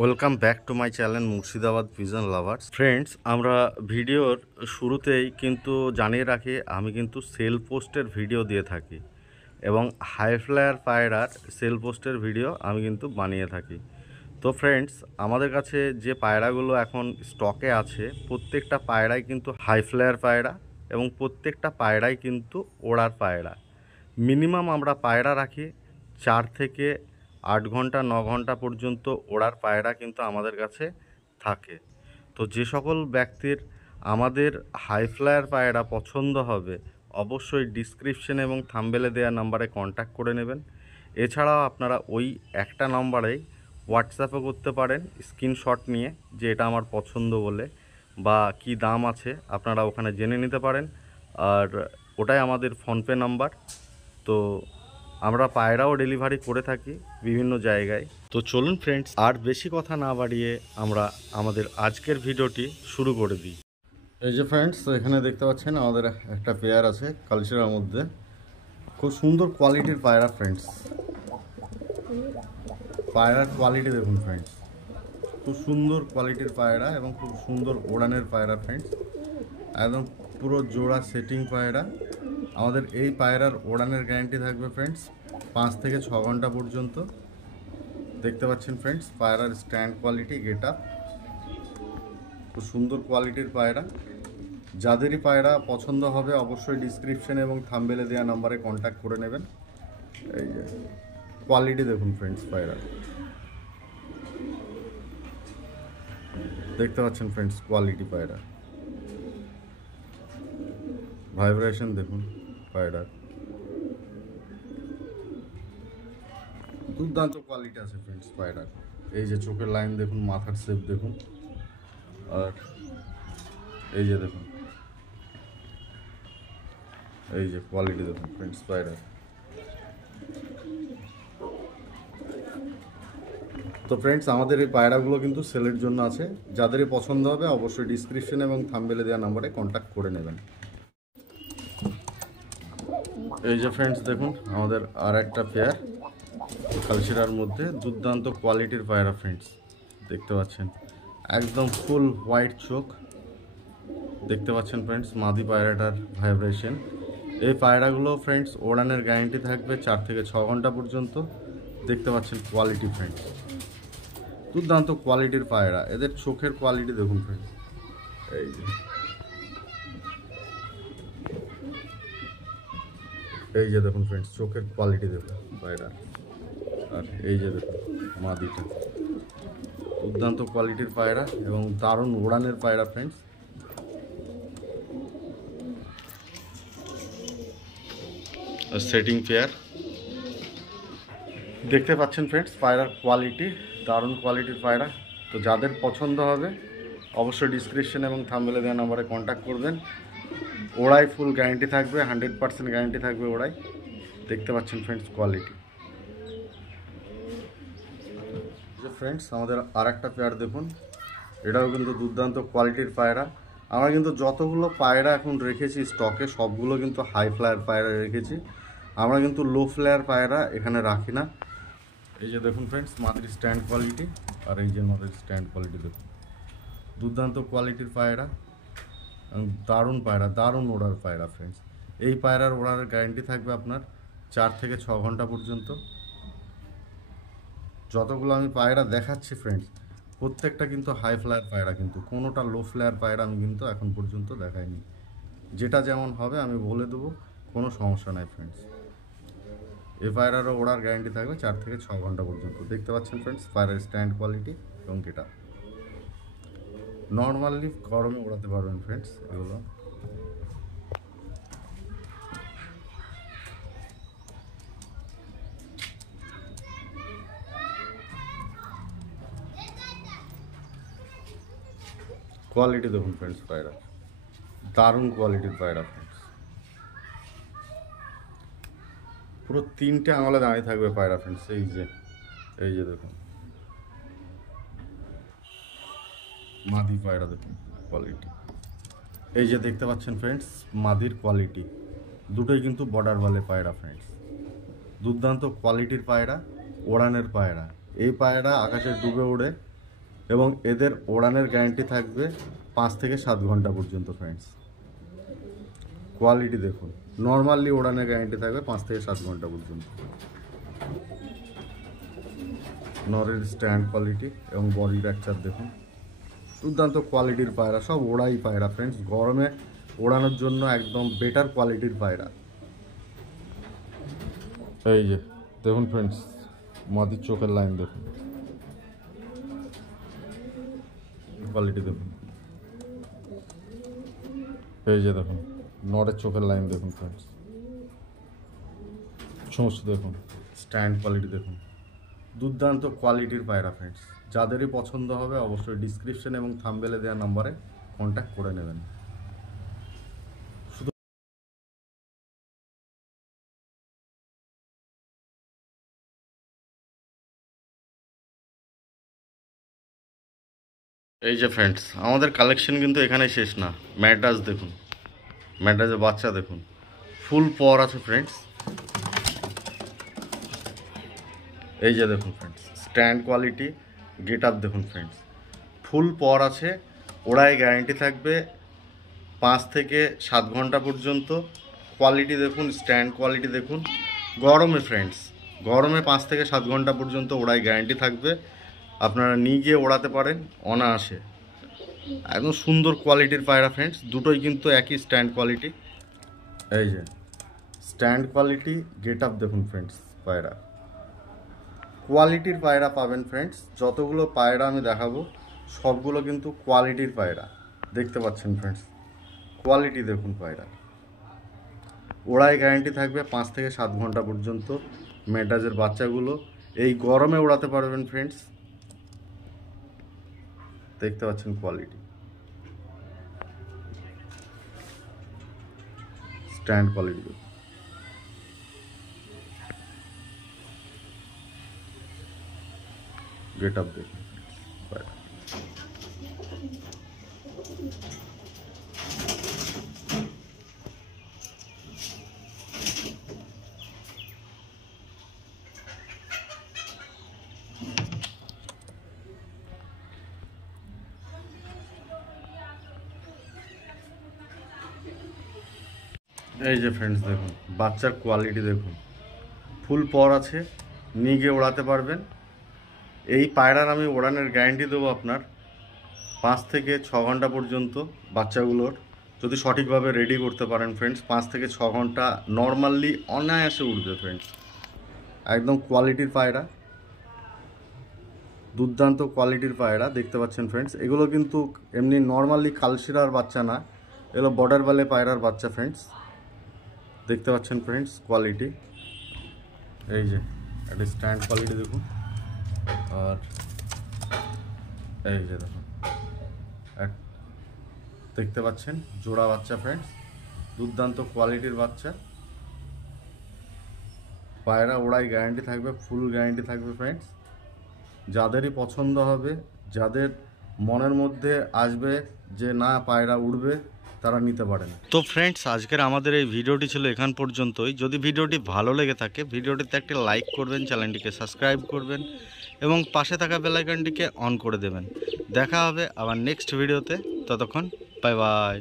Welcome back to my channel Murshidabad vision lovers. Friends, আমরা ভিডিওর শুরুতেই কিন্তু জানিয়ে রাখি আমি কিন্তু সেল পোস্টের ভিডিও দিয়ে থাকি এবং হাই ফ্লায়ার পায়রার সেল পোস্টের ভিডিও আমি কিন্তু বানিয়ে থাকি। তো ফ্রেন্ডস, আমাদের কাছে যে পায়রাগুলো এখন স্টকে আছে প্রত্যেকটা পায়রাই কিন্তু হাই ফ্লায়ার পায়রা এবং প্রত্যেকটা পায়রাই কিন্তু ওড়ার পায়রা। মিনিমাম আমরা পায়রা রাখি 4 থেকে 8 ঘন্টা 9 ঘন্টা পর্যন্ত ওড়ার পায়রা কিন্তু আমাদের কাছে থাকে। তো যে সকল ব্যক্তির আমাদের হাই ফ্লায়ার পায়রা পছন্দ হবে অবশ্যই ডিসক্রিপশন এবং থাম্বনেলে দেওয়া নাম্বারে কন্ট্যাক্ট করে নেবেন। এছাড়াও আপনারা ওই একটা নাম্বারেই হোয়াটসঅ্যাপও করতে পারেন স্ক্রিনশট নিয়ে যে এটা আমার পছন্দ বলে, বা কি দাম আছে আপনারা ওখানে জেনে নিতে পারেন। আর ওটাই আমাদের ফোনপে নাম্বার। তো আমরা পায়রাও ডেলিভারি করে থাকি বিভিন্ন জায়গায়। তো চলুন ফ্রেন্ডস, আর বেশি কথা না বাড়িয়ে আমরা আমাদের আজকের ভিডিওটি শুরু করে দিই। এই যে ফ্রেন্ডস, এখানে দেখতে পাচ্ছেন আমাদের একটা পেয়ার আছে কালচারের মধ্যে, খুব সুন্দর কোয়ালিটির পায়রা। ফ্রেন্ডস, পায়রার কোয়ালিটি দেখুন ফ্রেন্ডস, খুব সুন্দর কোয়ালিটির পায়রা এবং খুব সুন্দর ওড়ানের পায়রা। ফ্রেন্ডস, একদম পুরো জোড়া সেটিং পায়রা। আমাদের এই পায়রার ওড়ানের গ্যারান্টি থাকবে ফ্রেন্ডস 5 থেকে 6 ঘন্টা পর্যন্ত। দেখতে পাচ্ছেন ফ্রেন্ডস পায়রার স্ট্যান্ড কোয়ালিটি, গেট আপ, খুব সুন্দর কোয়ালিটির পায়রা। যাদেরই পায়রা পছন্দ হবে অবশ্যই ডিসক্রিপশন এবং থাম্বনেলে দেওয়া নাম্বারে কন্ট্যাক্ট করে নেবেন। এই যে কোয়ালিটি দেখুন ফ্রেন্ডস, পায়রা দেখতে পাচ্ছেন ফ্রেন্ডস, কোয়ালিটি পায়রা, ভাইব্রেশন দেখুন পায়রার, দুর্দান্ত কোয়ালিটি আছে ফ্রেন্ডস পায়রার। এই যে চোখের লাইন দেখুন, মাথার শেপ দেখুন, আর এই যে দেখুন, এই যে কোয়ালিটি দেখুন ফ্রেন্ডস পায়রার। তো ফ্রেন্ডস, আমাদের এই পায়রাগুলো কিন্তু সেলের জন্য আছে। যাদেরই পছন্দ হবে অবশ্যই ডিসক্রিপশন এবং থাম্বনেলে দেওয়া নাম্বারে কন্ট্যাক্ট করে নেবেন। এই যে ফ্রেন্ডস দেখুন আমাদের আর একটা পেয়ার কালচিরার মধ্যে, দুর্দান্ত কোয়ালিটির পায়রা। ফ্রেন্ডস দেখতে পাচ্ছেন একদম ফুল হোয়াইট চোখ, দেখতে পাচ্ছেন ফ্রেন্ডস মাদি পায়রাটার ভাইব্রেশন। এই পায়রাগুলো ফ্রেন্ডস ওড়ানের গ্যারান্টি থাকবে 4 থেকে 6 ঘন্টা পর্যন্ত। দেখতে পাচ্ছেন কোয়ালিটি ফ্রেন্ডস, দুর্দান্ত কোয়ালিটির পায়রা। এদের চোখের কোয়ালিটি দেখুন ফ্রেন্ডস, এই যে এই যে দেখুন ফ্রেন্ডস চোখের কোয়ালিটি দেখুন পায়রা। আর এই যে দেখুন মাদিটা, দুর্দান্ত কোয়ালিটির পায়রা এবং দারুণ ওড়ানের পায়রা। ফ্রেন্ডস, সেটিং পেয়ার দেখতে পাচ্ছেন ফ্রেন্ডস, পায়রার কোয়ালিটি দারুণ কোয়ালিটির পায়রা। তো যাদের পছন্দ হবে অবশ্যই ডিসক্রিপশন এবং থাম্বনেলে দেওয়া নাম্বারে কন্ট্যাক্ট করবেন। ওড়াই ফুল গ্যারান্টি থাকবে, 100% গ্যারান্টি থাকবে ওড়াই। দেখতে পাচ্ছেন ফ্রেন্ডস কোয়ালিটি। ফ্রেন্ডস, আমাদের আর একটা পেয়ার দেখুন, এটাও কিন্তু দুর্দান্ত কোয়ালিটির পায়রা। আমরা কিন্তু যতগুলো পায়রা এখন রেখেছি স্টকে সবগুলো কিন্তু হাই ফ্লায়ার পায়রা রেখেছি, আমরা কিন্তু লো ফ্লায়ার পায়রা এখানে রাখি না। এই যে দেখুন ফ্রেন্ডস মাদির স্ট্যান্ড কোয়ালিটি, আর এই যে মাদির স্ট্যান্ড কোয়ালিটি দেখুন, দুর্দান্ত কোয়ালিটির পায়রা, দারুণ পায়রা, দারুণ ওড়ার পায়রা। ফ্রেন্ডস, এই পায়রার ওড়ার গ্যারান্টি থাকবে আপনার 4 থেকে 6 ঘন্টা পর্যন্ত। যতগুলো আমি পায়রা দেখাচ্ছি ফ্রেন্ডস প্রত্যেকটা কিন্তু হাই ফ্লায়ার পায়রা, কিন্তু কোনোটা লো ফ্লায়ার পায়রা আমি কিন্তু এখন পর্যন্ত দেখাইনি। যেটা যেমন হবে আমি বলে দেবো, কোনো সমস্যা নাই ফ্রেন্ডস। এই পায়রারও ওড়ার গ্যারান্টি থাকবে 4 থেকে 6 ঘন্টা পর্যন্ত। দেখতে পাচ্ছেন ফ্রেন্ডস পায়রার স্ট্যান্ড কোয়ালিটি এবং এটা নর্মালি গরমে ওড়াতে পারবেন ফ্রেন্ডস এগুলো। কোয়ালিটি দেখুন ফ্রেন্ডস পায়রা, দারুণ কোয়ালিটির পায়রা। ফ্রেন্ডস, পুরো 3টে আঙুলে দাঁড়িয়ে থাকবে পায়রা। ফ্রেন্ডস, এই যে দেখুন মাদি পায়রা দেখুন কোয়ালিটি। এই যে দেখতে পাচ্ছেন ফ্রেন্ডস মাদির কোয়ালিটি, দুটোই কিন্তু বর্ডার ওয়ালে পায়রা। ফ্রেন্ডস, দুর্দান্ত কোয়ালিটির পায়রা, ওড়ানের পায়রা। এই পায়রা আকাশে ডুবে ওড়ে এবং এদের ওড়ানের গ্যারান্টি থাকবে 5 থেকে 7 ঘন্টা পর্যন্ত ফ্রেন্ডস। কোয়ালিটি দেখুন, নর্মালি ওড়ানের গ্যারান্টি থাকবে 5 থেকে 7 ঘন্টা পর্যন্ত। নরের স্ট্যান্ড কোয়ালিটি এবং বডি স্ট্রাকচার দেখুন, দুর্দান্ত কোয়ালিটির পায়রা, সব ওড়াই পায়রা ফ্রেন্ডস। গরমে ওড়ানোর জন্য একদম বেটার কোয়ালিটির পায়রা। এই যে দেখুন ফ্রেন্ডস, মাদির চোখের লাইন দেখুন, কোয়ালিটি দেখুন। এই যে দেখুন নরের চোখের লাইন দেখুন ফ্রেন্ডস, চোঁচ দেখুন, স্ট্যান্ড কোয়ালিটি দেখুন, দুর্দান্ত কোয়ালিটির পায়রা ফ্রেন্ডস। যাদেরই পছন্দ হবে অবশ্যই ডিসক্রিপশন এবং থাম্বনেলে দেওয়া নাম্বারে কন্ট্যাক্ট করে নেবেন। এই যে ফ্রেন্ডস, আমাদের কালেকশন কিন্তু এখানে শেষ না। ম্যাড্রাস দেখুন, ম্যাড্রাসের বাচ্চা দেখুন, ফুল পর আছে ফ্রেন্ডস। এই যে দেখুন friends, stand quality, get up দেখুন ফ্রেন্ডস, ফুল পর আছে। ওড়ায় গ্যারান্টি থাকবে 5 থেকে 7 ঘন্টা পর্যন্ত। কোয়ালিটি দেখুন, স্ট্যান্ড কোয়ালিটি দেখুন। গরমে ফ্রেন্ডস, গরমে 5 থেকে 7 ঘন্টা পর্যন্ত ওড়ায় গ্যারান্টি থাকবে। আপনারা নিয়ে গিয়ে ওড়াতে পারেন অনায়াসে। একদম সুন্দর কোয়ালিটির পায়রা ফ্রেন্ডস, দুটোই কিন্তু একই স্ট্যান্ড কোয়ালিটি। এই যে স্ট্যান্ড কোয়ালিটি, গেট আপ দেখুন ফ্রেন্ডস, পায়রা কোয়ালিটির পায়রা পাবেন ফ্রেন্ডস। যতগুলো পায়রা আমি দেখাবো সবগুলো কিন্তু কোয়ালিটির পায়রা, দেখতে পাচ্ছেন ফ্রেন্ডস। কোয়ালিটি দেখুন পায়রা, ওড়ায় গ্যারান্টি থাকবে 5 থেকে 7 ঘন্টা পর্যন্ত। ম্যাড্রাসের বাচ্চাগুলো এই গরমে ওড়াতে পারবেন ফ্রেন্ডস, দেখতে পাচ্ছেন quality, stand quality, get up দেখুন। এই যে ফ্রেন্ডস দেখুন, বাচ্চার কোয়ালিটি দেখুন, ফুল পর আছে, নিয়ে গিয়ে ওড়াতে পারবেন। এই পায়রার আমি ওড়ানোর গ্যারান্টি দেবো আপনার 5 থেকে 6 ঘন্টা পর্যন্ত। বাচ্চাগুলোর যদি সঠিকভাবে রেডি করতে পারেন ফ্রেন্ডস, 5 থেকে 6 ঘন্টা নর্মালি অনায়াসে উঠবে ফ্রেন্ডস। একদম কোয়ালিটির পায়রা, দুর্দান্ত কোয়ালিটির পায়রা, দেখতে পাচ্ছেন ফ্রেন্ডস। এগুলো কিন্তু এমনি নর্মালি কালশিরার বাচ্চা না, এগুলো বর্ডার বালে পায়রার বাচ্চা ফ্রেন্ডস, দেখতে পাচ্ছেন ফ্রেন্ডস কোয়ালিটি। এই যে একটা স্ট্যান্ড কোয়ালিটি দেখুন, আর এই যে দেখুন দেখতে পাচ্ছেন জোড়া বাচ্চা ফ্রেন্ডস, দুর্দান্ত কোয়ালিটির বাচ্চা। পায়রা ওড়াই গ্যারান্টি থাকবে, ফুল গ্যারান্টি থাকবে ফ্রেন্ডস। যাদেরই পছন্দ হবে, যাদের মনের মধ্যে আসবে যে না পায়রা উড়বে, তারা নিতে পারেন। তো ফ্রেন্ডস, আজকের আমাদের এই ভিডিওটি ছিল এখান পর্যন্তই। যদি ভিডিওটি ভালো লেগে থাকে ভিডিওটিতে একটি লাইক করবেন, চ্যানেলটিকে সাবস্ক্রাইব করবেন এবং পাশে থাকা বেল আইকনটিকে অন করে দেবেন। দেখা হবে আবার নেক্সট ভিডিওতে, ততক্ষণ বাই বাই।